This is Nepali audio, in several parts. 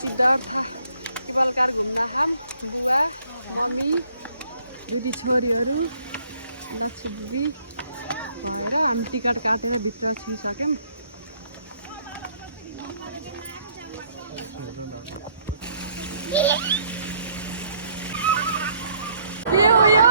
सिद्धार्थ केवलकार घुम्न जाम बुवा मम्मी बुढी छोरीहरू लक्ष्मी दिदी भनेर हामी टिकट काटेर भित्र छिसक्यौँ के हो यो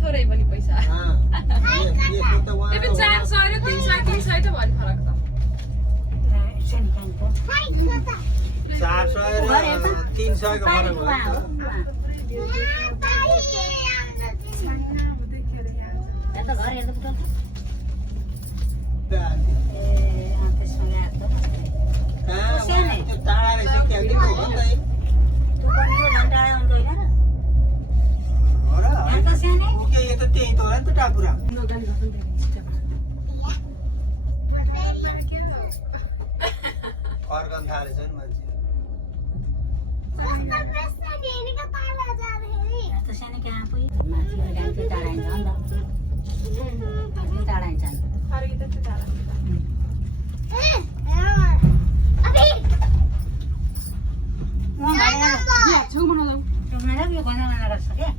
थोरै पनि पैसा त्यो 400 र 300 त भरि फरक छ 400 र 300 को फरक हो त घर हेर्नु पुग्छ फर्कन थालेछ नि मान्छे सानो कहाँ पुग्यो माथि गाडी टाढाइन्छ नि त टाढाइन्छ यो गना गर्छ क्या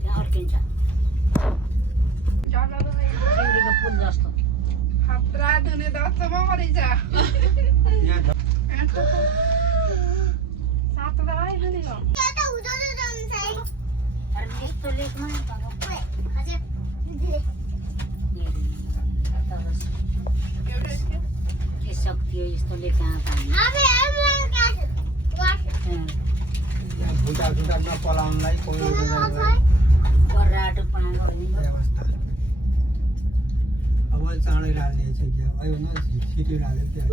त्यहाँ अड्किन्छ चिउरीको फुल जस्तो खतरा धुने दसमा मरिन्छ यस्तो लेखमा के सक्यो यस्तो लेख झुटा नपलाउनलाई बर्राटो पाँगो व्यवस्था अब चाँडै राल्ने छ क्या अहिले छिटो राल्यो क्या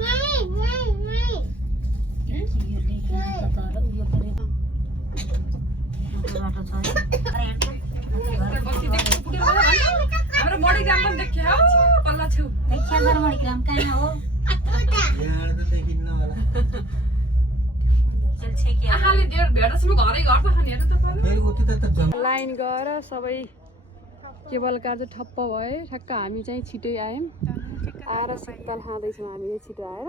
हाम्रो मणिग्राम पनि देखियो पल्ला छेउ मणिग्राम कहाँ हो यहाँ त देखिन्न होला लाइन गएर सबै केबल कार चाहिँ ठप्प भयो ठ्याक्क हामी चाहिँ छिटै आयौँ आएर शीतल खाँदैछौँ हामी छिटो आएर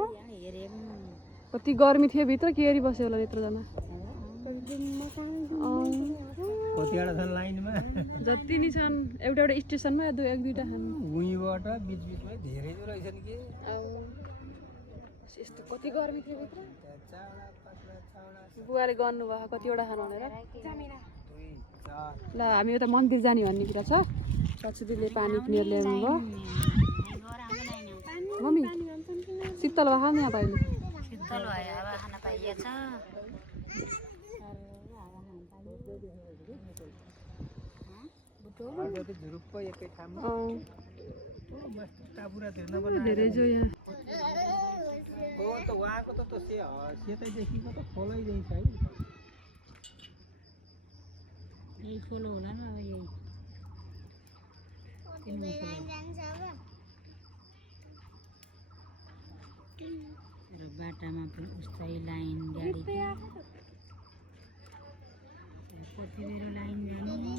कति गर्मी थियो भित्र केरी बस्यो होला यत्रोजना कतिवटा छन् लाइनमा जति नि छन् एउटा एउटा स्टेसनमा एक दुईवटा छन् भुइँबाट बिचबिचमा धेरै रहेछन् कि यस्तो कति गर्मी थियो भित्र बुवाले गर्नुभयो कतिवटा खानु भनेर ल हामी यता मन्दिर जाने भन्ने कुरा छ सचुदीले पानी किनेर ल्याउनु भयो मम्मी शीतल भयो नि यहाँ अहिले शीतल भयो अब खान पाइएछ धेरै जो यहाँ उहाँको त सेतैदेखिको त खोलै रहेछ है यही खोलो होला नि अब यही बाटामा पनि उस्तै लाइन गाडी कति बेर लाइन जाने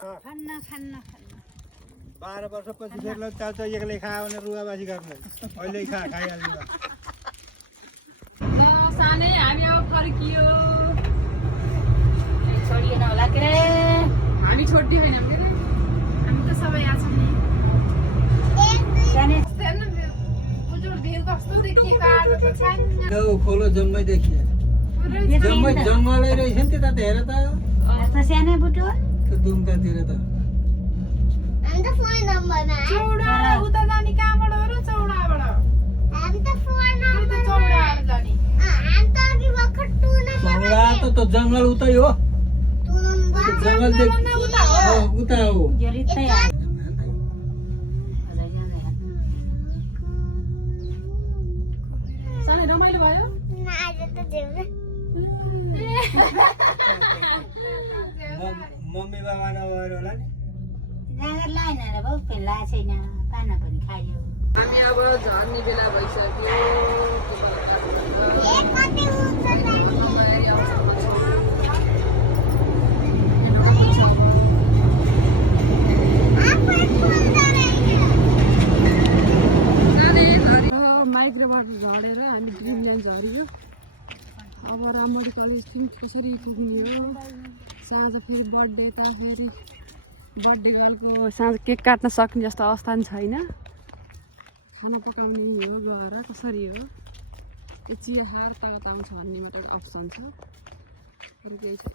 खान्न खान्न खान्न 12 वर्षपछि फेरि ल चाल्छ एक्लै खा भने रुवाबासी गर्ने अहिले खा खाइहाल्नु सानै हामी अब फर्कियो छोडिएन होला के रे हामी छोड्दी छैनौँ के हामी त सबै यहाँ छौँ नि जाने खोलो जम्मै देखियो जम्मै जङ्गलै रहेछ नि त्यता त हेर त यस्तो सानो बुटुल त्यो दुम्कातिर त चौडा त जङ्गल उतै हो जङ्गल उता हो यो रित्तै सानै रमाइलो भयो मम्मी बाबा नभएर होला नि जाँगर लाएन र बाउ फेला छैन पाना पनि खायो हामी अब झर्ने बेला भइसक्यो माइक्रोबाट झरेर हामी ड्रिमल्यान्ड झऱ्यो अब रामरी कलेज कसरी पुग्ने हो साँझ फेरि बर्थडे त फेरि बर्थडे गर्लको साँझ केक काट्न सक्ने जस्तो अवस्था पनि छैन खाना पकाउने हो गएर कसरी हो यो चिया खाएर तागत आउँछ भन्ने मात्रै अप्सन छ अरू केही छैन